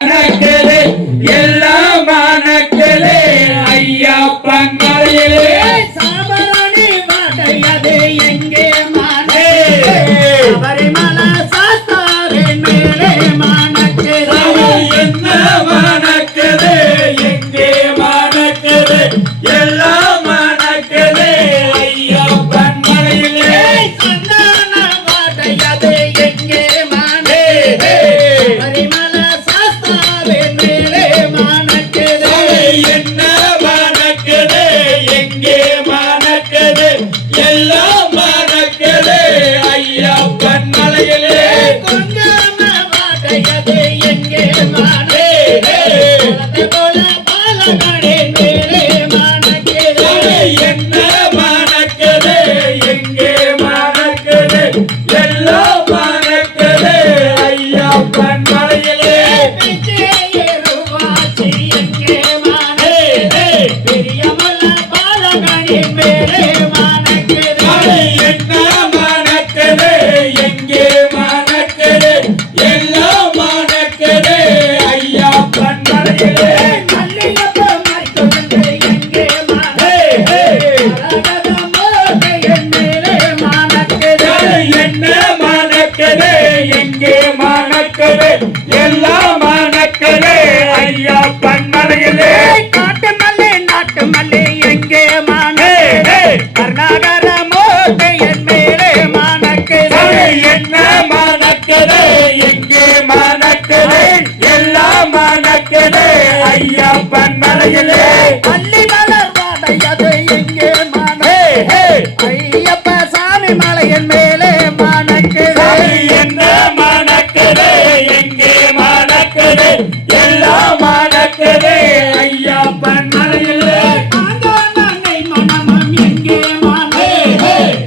மணக்கலே எல்லாம் மணக்கலே ஐயப்பன் மலையிலே சாபரணி வாடையது எங்கே மானே சபரிமலை சாஸ்தாவின் மேலே மணக்கலே என்ன மணக்கலே எங்கே மணக்கலே எல்லாம் மணக்கலே ஐயப்பன் மலையிலே சந்தன வாடையது எங்கே மானே சபரிமலை சாஸ்தாவின் மேலே மணக்கலே என்ன மணக்கலே எங்கே மணக்கலே எல்லாம் மணக்கலே ஐயப்பன் மலையிலே கொஞ்சன வாடையது எங்கே மானே போல பாலகனின் மேலே மணக்கலே என்ன மணக்கலே எங்கே மணக்கலே எல்லாம் மணக்கலே ஐயப்பன் மலையிலே விஜயருவாச்சி எங்கே மானே பெரியமல பாலகனின் மேலே மணக்கலே என்ன மணக்கலே எங்கே மணக்கலே எல்லாம் மணக்கலே ஐயப்பன் மலையிலே மல்லியப்ப மறைத்தொன்று எங்கே மானே அழகத மோகையின் மேலே மணக்கலே என்ன மணக்கலே எங்கே மணக்கலே எல்லாம் மணக்கலே ஐயப்பன் மலையிலே காட்டு மல்லி நாட்டு மல்லி எங்கே மானே கர்நாகர மோகையின் மேலே மணக்கலே என்ன மணக்கலே எங்கே மணக்கலே எல்லாம் மணக்கலே ஐயப்பன் மலையிலே பள்ளி மலர் வாடையது எங்கே மானே ஐயப்ப சாமி மலையின் மேலே மணக்கலே என்ன மணக்கலே எங்கே மணக்கலே எல்லாம் மணக்கலே ஐயப்பன் மலையிலே ஆங்கானனை மனமம் எங்கே மானே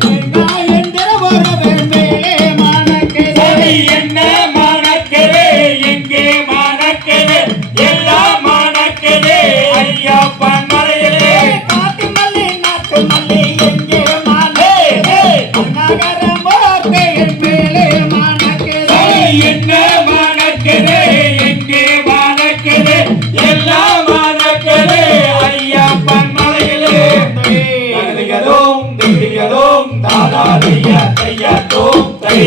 வெங்காயந்திர வரவன் மேலே மணக்கலே என்ன மணக்கலே எங்கே மணக்கலே எல்லாம் மணக்கலே ஐயப்பன் மலையிலே காட்டு மல்லி நாட்டு மல்லி எங்கே மானே கர்நாகர மோகையின் மேலே மணக்கலே என்ன மணக்கலே எங்கே மணக்கலே எல்லாம் மணக்கலே ஐயப்பன் மலையிலே தகதிகதோம் திகதிகதோம் தாதாதிய தையதோம் தை